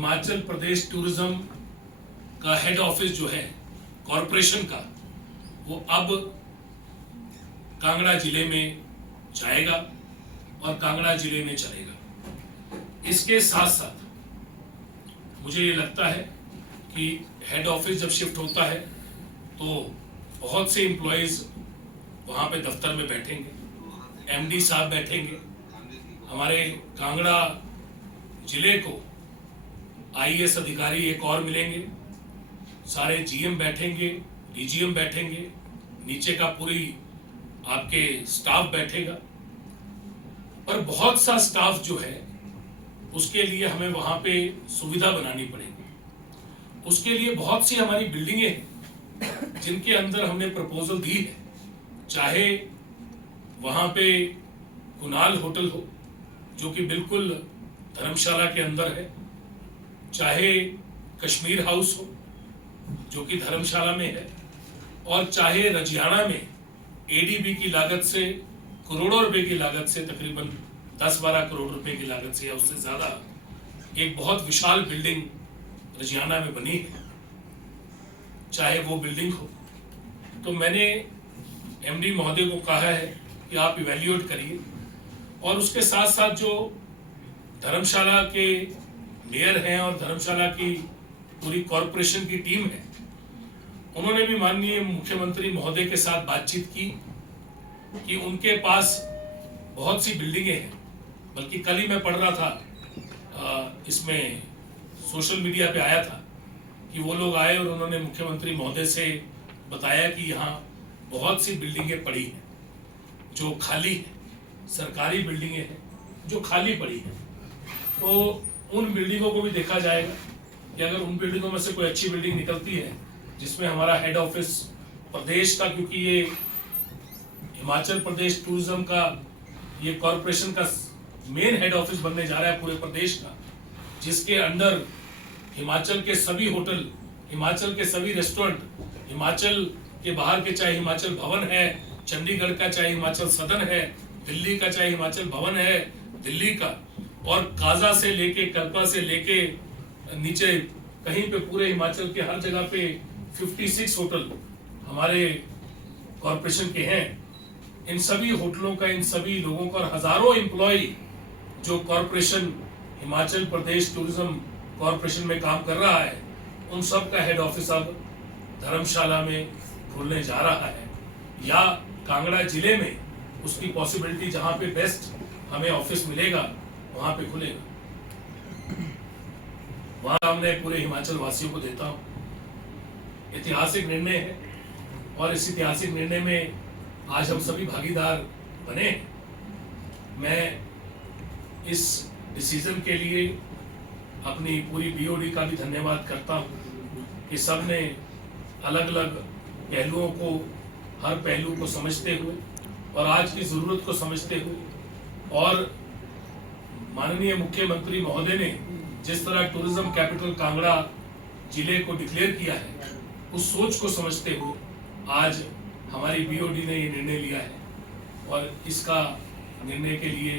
Himachal Pradesh tourism का head office जो है कॉरपोरेशन का, वो अब कांगड़ा जिले में जाएगा और कांगड़ा जिले में चलेगा। इसके साथ साथ मुझे ये लगता है कि हेड ऑफिस जब शिफ्ट होता है तो बहुत से एम्प्लॉयज़ वहाँ पे दफ्तर में बैठेंगे, एमडी साहब बैठेंगे, हमारे कांगड़ा जिले को आईएएस अधिकारी एक और मिलेंगे, सारे जीएम बैठेंगे, डीजीएम बैठेंगे, नीचे का पूरी आपके स्टाफ बैठेगा। पर बहुत सा स्टाफ जो है उसके लिए हमें वहाँ पे सुविधा बनानी पड़ेगी। उसके लिए बहुत सी हमारी बिल्डिंगें हैं जिनके अंदर हमने प्रपोजल दी है, चाहे वहाँ पे कुणाल होटल हो जो कि बिल्कुल धर्मशाला के अंदर है, चाहे कश्मीर हाउस हो जो कि धर्मशाला में है, और चाहे रजियाना में एडीबी की लागत से करोड़ों रुपए की लागत से, तकरीबन 10-12 करोड़ रुपए की लागत से या उससे ज्यादा एक बहुत विशाल बिल्डिंग रजियाना में बनी है, चाहे वो बिल्डिंग हो। तो मैंने एमडी महोदय को कहा है कि आप इवैल्यूएट करिए, और उसके साथ साथ जो धर्मशाला के मेयर हैं और धर्मशाला की पूरी कॉरपोरेशन की टीम है, उन्होंने भी माननीय मुख्यमंत्री महोदय के साथ बातचीत की कि उनके पास बहुत सी बिल्डिंगें हैं। बल्कि कल ही मैं पढ़ रहा था, इसमें सोशल मीडिया पे आया था कि वो लोग आए और उन्होंने मुख्यमंत्री महोदय से बताया कि यहाँ बहुत सी बिल्डिंगें पड़ी हैं जो खाली है, सरकारी बिल्डिंगें हैं जो खाली पड़ी हैं। तो उन बिल्डिंगों को भी देखा जाएगा कि अगर उन बिल्डिंगों में से कोई अच्छी बिल्डिंग निकलती है जिसमें हमारा हेड ऑफिस प्रदेश का, क्योंकि ये हिमाचल प्रदेश टूरिज्म का ये कॉरपोरेशन का मेन हेड ऑफिस बनने जा रहा है पूरे प्रदेश का, जिसके अंडर हिमाचल के सभी होटल, हिमाचल के सभी रेस्टोरेंट, हिमाचल के बाहर के चाहे हिमाचल भवन है चंडीगढ़ का, चाहे हिमाचल सदन है दिल्ली का, चाहे हिमाचल भवन है दिल्ली का, और काजा से लेके कल्पा से लेके नीचे कहीं पे पूरे हिमाचल के हर जगह पे 56 होटल हमारे कॉरपोरेशन के हैं। इन सभी होटलों का, इन सभी लोगों का, हजारों एम्प्लॉय जो corporation Himachal Pradesh tourism corporation में काम कर रहा है, उन सब का हेड ऑफिस अब धर्मशाला में खुलने जा रहा है, या कांगड़ा जिले में उसकी पॉसिबिलिटी जहां पे बेस्ट हमें ऑफिस मिलेगा वहां पे खुलेगा। वहां हमने पूरे हिमाचल वासियों को देता हूं। ऐतिहासिक निर्णय है और इस ऐतिहासिक निर्णय में आज हम सभी भागीदार बने। मैं इस डिसीजन के लिए अपनी पूरी बीओडी का भी धन्यवाद करता हूं कि सब ने अलग अलग पहलुओं को, हर पहलू को समझते हुए और आज की जरूरत को समझते हुए, और माननीय मुख्यमंत्री महोदय ने जिस तरह टूरिज्म कैपिटल कांगड़ा जिले को डिक्लेयर किया है, उस सोच को समझते हुए आज हमारी बीओडी ने ये निर्णय लिया है, और इसका निर्णय के लिए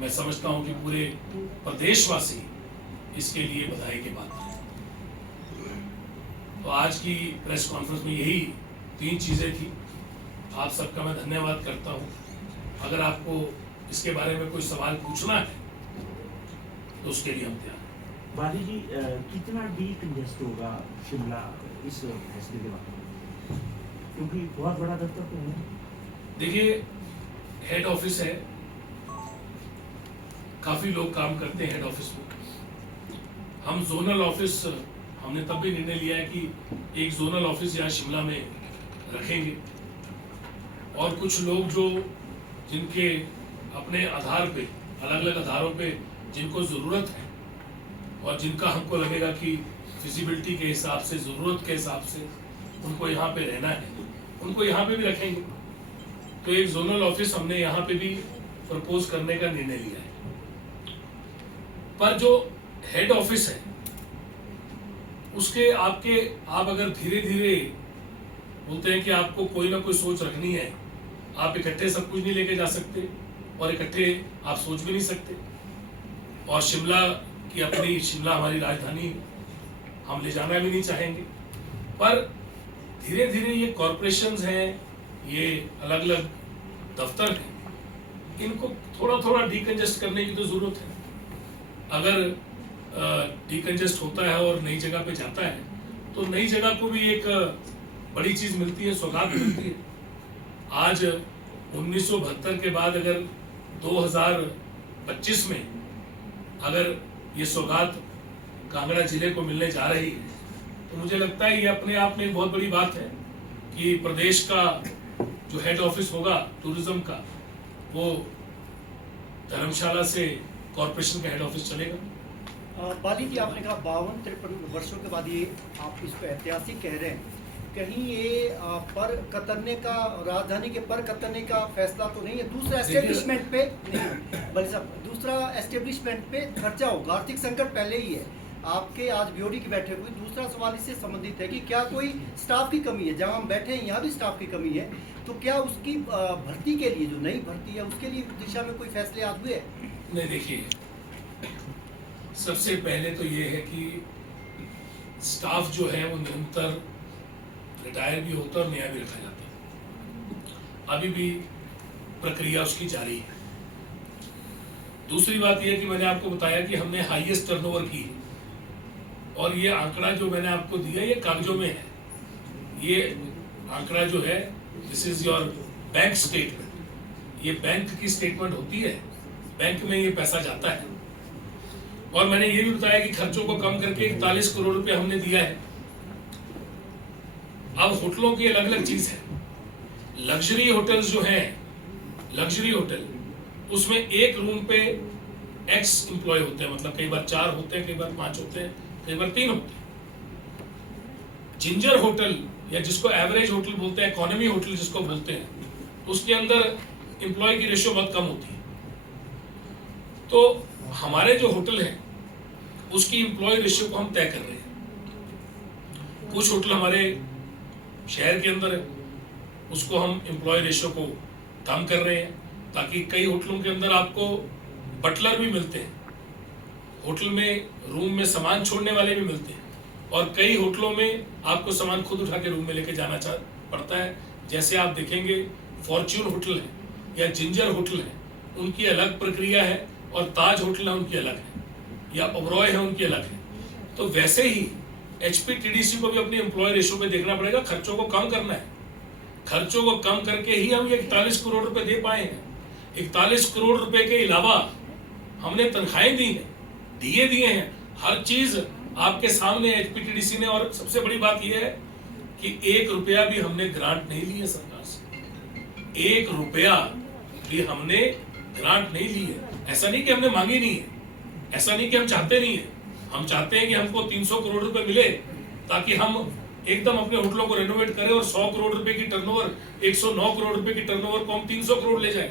मैं समझता हूं कि पूरे प्रदेशवासी इसके लिए बधाई के पात्र हैं। तो आज की प्रेस कॉन्फ्रेंस में यही 3 चीजें थी। आप सबका मैं धन्यवाद करता हूं। अगर आपको इसके बारे में कोई सवाल पूछना है तो उसके लिए हम तैयार हैं। वाली जी, कितना डीप इन्वेस्ट होगा शिमला इस फैसले के बाद, क्योंकि बहुत बड़ा दफ्तर तो है। देखिए, हेड ऑफिस है, काफी लोग काम करते हैं हेड ऑफिस में। हम जोनल ऑफिस, हमने तब भी निर्णय लिया है कि एक जोनल ऑफिस यहाँ शिमला में रखेंगे, और कुछ लोग जो जिनके अपने आधार पे, अलग अलग आधारों पे जिनको जरूरत है और जिनका हमको लगेगा कि फिजिबिलिटी के हिसाब से, जरूरत के हिसाब से उनको यहाँ पे रहना है, उनको यहाँ पे भी रखेंगे। तो एक जोनल ऑफिस हमने यहाँ पे भी प्रपोज करने का निर्णय लिया है। पर जो हेड ऑफिस है उसके आप अगर धीरे धीरे बोलते हैं कि आपको कोई ना कोई सोच रखनी है, आप इकट्ठे सब कुछ नहीं लेके जा सकते और इकट्ठे आप सोच भी नहीं सकते। और शिमला कि अपनी शिमला हमारी राजधानी हम ले जाना भी नहीं चाहेंगे, पर धीरे धीरे ये कॉरपोरेशंस हैं, ये अलग अलग दफ्तर हैं, इनको थोड़ा थोड़ा डिकंजेस्ट करने की तो जरूरत है। अगर डिकंजेस्ट होता है और नई जगह पे जाता है तो नई जगह को भी एक बड़ी चीज मिलती है, सौगात मिलती है। आज 1972 के बाद अगर 2025 में अगर ये सौगात कांगड़ा जिले को मिलने जा रही है तो मुझे लगता है ये अपने आप में एक बहुत बड़ी बात है कि प्रदेश का जो हेड ऑफिस होगा टूरिज्म का वो धर्मशाला से कॉरपोरेशन का हेड ऑफिस चलेगा। बाली जी, आपने कहा 52-53 वर्षों के बाद ये आप इसको ऐतिहासिक कह रहे हैं, कहीं ये पर कतरने का, राजधानी के पर कतरने का फैसला तो नहीं है? दूसरा एस्टेब्लिशमेंट पे नहीं, बल्कि साहब दूसरा एस्टेब्लिशमेंट पे खर्चा होगा, आर्थिक संकट पहले ही है। आपके आज बीओडी की बैठक हुई, दूसरा सवाल इससे संबंधित है कि क्या कोई स्टाफ की कमी है? जहां हम बैठे हैं यहाँ भी स्टाफ की कमी है, तो क्या उसकी भर्ती के लिए, जो नई भर्ती है उसके लिए दिशा में कोई फैसले आज हुए? नहीं, देखिए, सबसे पहले तो ये है कि स्टाफ जो है वो निरंतर रिटायर भी होता है और नया भी रखा जाता है, अभी भी प्रक्रिया उसकी जारी है। दूसरी बात यह कि मैंने आपको बताया कि हमने हाईएस्ट टर्नओवर की, और ये आंकड़ा जो मैंने आपको दिया ये कागजों में है। ये आंकड़ा जो है this is your bank statement, ये बैंक की स्टेटमेंट होती है, बैंक में ये पैसा जाता है। और मैंने ये भी बताया कि खर्चों को कम करके 41 करोड़ रुपए हमने दिया है। अब होटलों की अलग अलग चीज है। लग्जरी होटल्स जो हैं, लग्जरी होटल, उसमें एक रूम पे एक्स एम्प्लॉय होते हैं, मतलब कई बार 4 होते हैं, कई बार 5 होते हैं, कई बार 3 होते हैं। जिंजर होटल या जिसको एवरेज होटल बोलते हैं, इकोनॉमी होटल जिसको बोलते हैं, उसके अंदर एम्प्लॉय की रेशियो बहुत कम होती है। तो हमारे जो होटल हैं उसकी एम्प्लॉय रेशियो को हम तय कर रहे हैं। कुछ होटल हमारे शहर के अंदर है, उसको हम एम्प्लॉय रेशियो को कम कर रहे हैं, ताकि कई होटलों के अंदर आपको बटलर भी मिलते हैं, होटल में रूम में सामान छोड़ने वाले भी मिलते हैं, और कई होटलों में आपको सामान खुद उठा के रूम में लेके जाना पड़ता है। जैसे आप देखेंगे फॉर्च्यून होटल है या जिंजर होटल है, उनकी अलग प्रक्रिया है, और ताज होटल है उनकी अलग है, या ओबरॉय है उनकी अलग है। तो वैसे ही एचपीटीडीसी को भी अपनी एम्प्लॉय रेशियो पे देखना पड़ेगा, खर्चों को कम करना है। खर्चों को कम करके ही हम ये 41 करोड़ रुपए दे पाए हैं। 41 करोड़ रुपए के अलावा हमने तनख्वाहें दी हैं, दिए हैं, हर चीज आपके सामने एचपीटीडीसी ने। और सबसे बड़ी बात यह है कि 1 रुपया भी हमने ग्रांट नहीं ली है सरकार से, 1 रुपया भी हमने ग्रांट नहीं ली है। ऐसा नहीं कि हमने मांगी नहीं है, ऐसा नहीं कि हम चाहते नहीं है, हम चाहते हैं कि हमको 300 करोड़ रुपए मिले ताकि हम एकदम अपने होटलों को रेनोवेट करें और 100 करोड़ रुपए की टर्नओवर, 109 करोड़ रुपए की टर्नओवर को हम 300 करोड़ ले जाएं,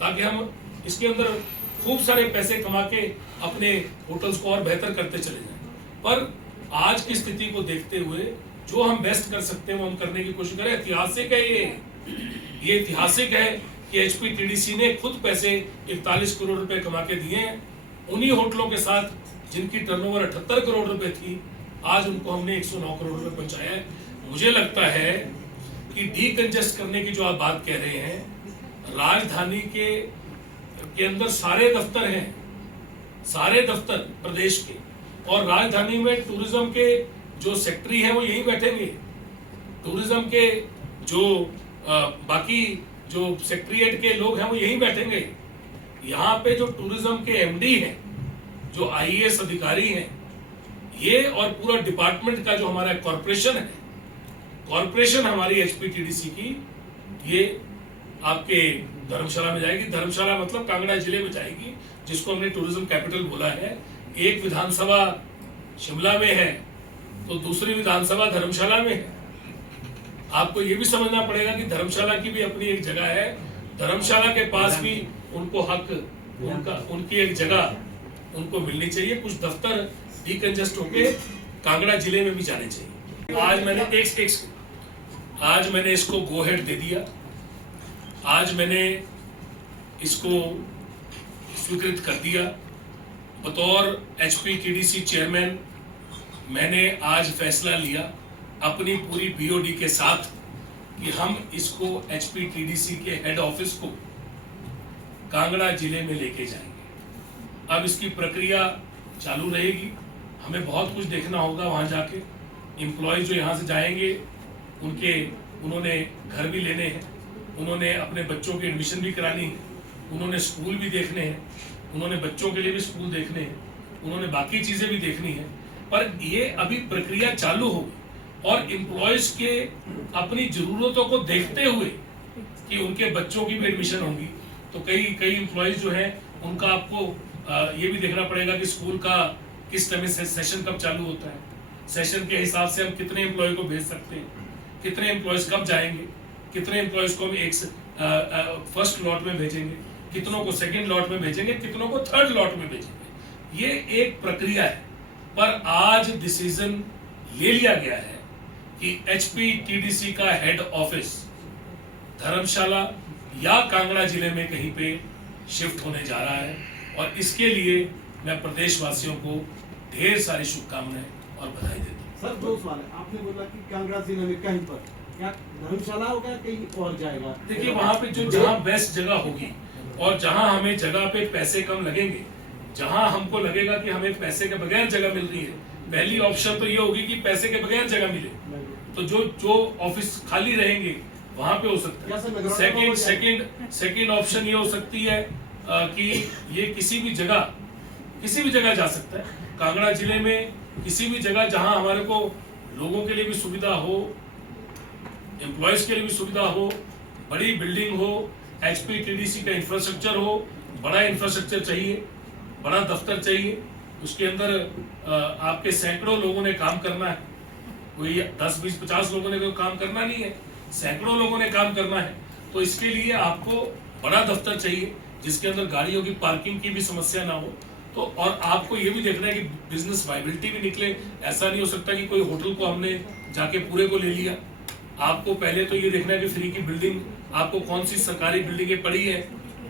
ताकि हम इसके अंदर खूब सारे पैसे कमा के अपने होटल्स को और बेहतर करते चले जाएं। पर आज की स्थिति को देखते हुए जो हम बेस्ट कर सकते हैं वो हम करने की कोशिश करें। ऐतिहासिक है ये ऐतिहासिक है कि एचपीटीडीसी ने खुद पैसे 41 करोड़ रुपए कमा के दिए हैं। उन्हीं होटलों के साथ जिनकी टर्नओवर 78 करोड़ रुपए थी, आज उनको हमने 109 करोड़ रुपए पहुंचाया है। मुझे लगता है कि डीकंजेस्ट करने की जो आप बात कह रहे हैं, राजधानी के अंदर सारे दफ्तर हैं, सारे दफ्तर प्रदेश के, और राजधानी में टूरिज्म के जो सेक्रेटरी हैं वो यहीं बैठेंगे, टूरिज्म के जो बाकी जो सेक्रेटरीएट के लोग हैं वो यहीं बैठेंगे। यहाँ पे जो टूरिज्म के एमडी हैं, जो आईएएस अधिकारी हैं, ये और पूरा डिपार्टमेंट का जो हमारा कॉर्पोरेशन है, कॉर्पोरेशन हमारी एचपीटीडीसी की, ये आपके धर्मशाला में जाएगी। धर्मशाला मतलब कांगड़ा जिले में जाएगी, जिसको हमने टूरिज्म कैपिटल बोला है। एक विधानसभा शिमला में है तो दूसरी विधानसभा धर्मशाला में है। आपको ये भी समझना पड़ेगा कि धर्मशाला की भी अपनी एक जगह है, धर्मशाला के पास भी उनको हक, उनकी एक जगह उनको मिलनी चाहिए। कुछ दफ्तर डीकंजेस्ट होके कांगड़ा जिले में भी जाने चाहिए। आज मैंने इसको गो हेड दे दिया, आज मैंने इसको स्वीकृत कर दिया। बतौर HPTDC चेयरमैन मैंने आज फैसला लिया अपनी पूरी BOD के साथ कि हम इसको HPTDC के हेड ऑफिस को कांगड़ा जिले में लेके जाएंगे। अब इसकी प्रक्रिया चालू रहेगी, हमें बहुत कुछ देखना होगा वहाँ जाके। एम्प्लॉय जो यहाँ से जाएंगे उन्होंने घर भी लेने हैं, उन्होंने अपने बच्चों की एडमिशन भी करानी है, उन्होंने स्कूल भी देखने हैं, उन्होंने बच्चों के लिए भी स्कूल देखने हैं, उन्होंने बाकी चीज़ें भी देखनी है। पर ये अभी प्रक्रिया चालू होगी और एम्प्लॉयज़ के अपनी ज़रूरतों को देखते हुए कि उनके बच्चों की भी एडमिशन होगी, तो कई एम्प्लॉयज़ जो हैं उनका आपको ये भी देखना पड़ेगा कि स्कूल का किस टाइम से सेशन कब चालू होता है, सेशन के हिसाब से हम कितने एम्प्लॉय को भेज सकते हैं, कितने एम्प्लॉयज़ कब जाएंगे, कितने एम्प्लॉयज़ को हम फर्स्ट लॉट में भेजेंगे, कितनों को सेकंड लॉट में भेजेंगे, कितनों को थर्ड लॉट में भेजेंगे। ये एक प्रक्रिया है, पर आज डिसीजन ले लिया गया है कि HPTDC का हेड ऑफिस धर्मशाला या कांगड़ा जिले में कहीं पे शिफ्ट होने जा रहा है और इसके लिए मैं प्रदेशवासियों को ढेर सारी शुभकामनाएं और बधाई देता हूँ। सर, दो सवाल है। आपने बोला कि कांगड़ा जिले में कहीं पर, क्या धर्मशाला होगा, कहीं और जाएगा? देखिए, वहां पे जो जहां बेस्ट जगह होगी और जहां हमें जगह पे पैसे कम लगेंगे, जहां हमको लगेगा कि हमें पैसे के बगैर जगह मिल रही है, पहली ऑप्शन तो ये होगी कि पैसे के बगैर जगह मिले, तो जो ऑफिस खाली रहेंगे वहां पे हो सकता है। सेकंड ऑप्शन ये हो सकती है कि ये किसी भी जगह जा सकता है। कांगड़ा जिले में किसी भी जगह जहां हमारे को लोगों के लिए भी सुविधा हो, एम्प्लॉयज के लिए भी सुविधा हो, बड़ी बिल्डिंग हो, HPTDC का इंफ्रास्ट्रक्चर हो, बड़ा इंफ्रास्ट्रक्चर चाहिए, बड़ा दफ्तर चाहिए, उसके अंदर आपके सैकड़ों लोगों ने काम करना है, कोई 10, 20, 50 लोगों ने कोई काम करना नहीं है, सैकड़ों लोगों ने काम करना है। तो इसके लिए आपको बड़ा दफ्तर चाहिए जिसके अंदर गाड़ियों की पार्किंग की भी समस्या ना हो। तो और आपको ये भी देखना है कि बिजनेस वाइबिलिटी भी निकले। ऐसा नहीं हो सकता कि कोई होटल को हमने जाके पूरे को ले लिया। आपको पहले तो ये देखना है कि फ्री की बिल्डिंग आपको कौन सी सरकारी बिल्डिंगें पड़ी है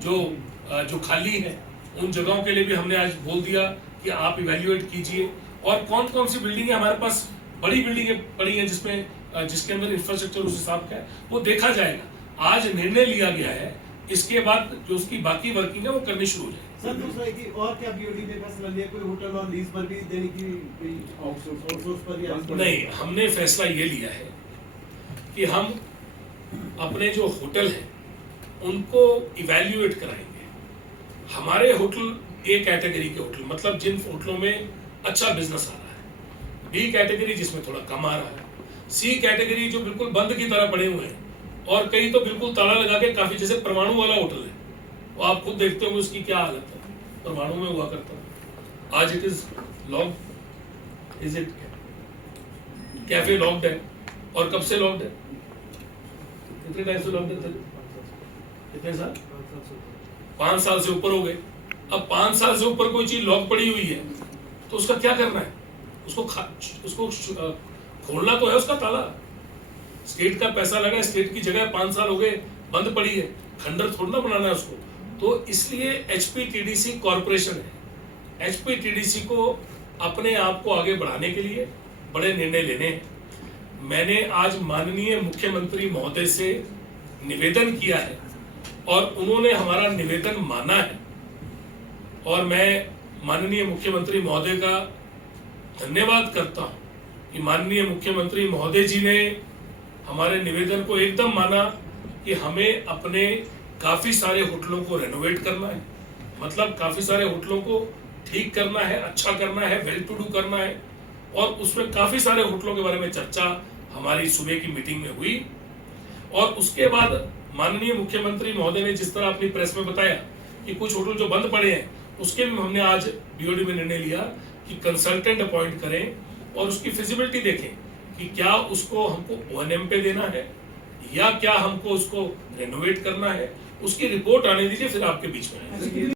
जो खाली है, उन जगहों के लिए भी हमने आज बोल दिया कि आप इवेल्युएट कीजिए। और कौन कौन सी बिल्डिंगें हमारे पास बड़ी बिल्डिंगें पड़ी हैं जिसके अंदर इंफ्रास्ट्रक्चर उस हिसाब का है, वो देखा जाएगा। आज निर्णय लिया गया है, इसके बाद जो उसकी बाकी वर्किंग है वो करनी शुरू हो जाएगी। सर, दूसरा है कि और क्या BOD ने फैसला लिया, कोई होटल और लीज पर भी देने की, कोई आउटसोर्स पर या नहीं, हमने फैसला ये लिया है कि हम अपने जो होटल हैं उनको इवैल्यूएट कराएंगे। हमारे होटल A कैटेगरी के होटल, मतलब जिन होटलों में अच्छा बिजनेस आ रहा है, B कैटेगरी जिसमें थोड़ा कम आ रहा है, C कैटेगरी जो बिल्कुल बंद की तरह पड़े हुए हैं, और कई तो बिल्कुल ताला लगा के काफी, जैसे परमाणु वाला होटल है, वो आप खुद देखते होंगे उसकी क्या हालत है, परमाणु में हुआ करता है। आज it is locked, is it cafe locked है, और कब से लॉक्ड है, कितने टाइम से लॉक्ड है, कितने साल, 5 साल से ऊपर हो गए। अब 5 साल से ऊपर कोई चीज लॉक पड़ी हुई है तो उसका क्या करना है, उसको खोलना तो है उसका ताला। स्टेट का पैसा लगा, स्टेट की जगह 5 साल हो गए बंद पड़ी है, खंडर थोड़ा ना बनाना है उसको। तो इसलिए HPTDC कॉर्पोरेशन है, HPTDC को अपने आप को आगे बढ़ाने के लिए बड़े निर्णय लेने हैं। मैंने आज माननीय मुख्यमंत्री महोदय से निवेदन किया है और उन्होंने हमारा निवेदन माना है, और मैं माननीय मुख्यमंत्री महोदय का धन्यवाद करता हूं कि माननीय मुख्यमंत्री महोदय जी ने हमारे निवेदन को एकदम माना कि हमें अपने काफी सारे होटलों को रेनोवेट करना है, मतलब काफी सारे होटलों को ठीक करना है, अच्छा करना है, वेल टू डू करना है। और उसमें काफी सारे होटलों के बारे में चर्चा हमारी सुबह की मीटिंग में हुई, और उसके बाद माननीय मुख्यमंत्री महोदय ने जिस तरह अपनी प्रेस में बताया कि कुछ होटल जो बंद पड़े हैं, उसके भी हमने आज BOD में निर्णय लिया कि कंसल्टेंट अपॉइंट करें और उसकी फिजिबिलिटी देखें कि क्या उसको हमको O&M पे देना है या क्या हमको उसको रेनोवेट करना है। उसकी रिपोर्ट आने दीजिए, फिर आपके बीच में आएगी।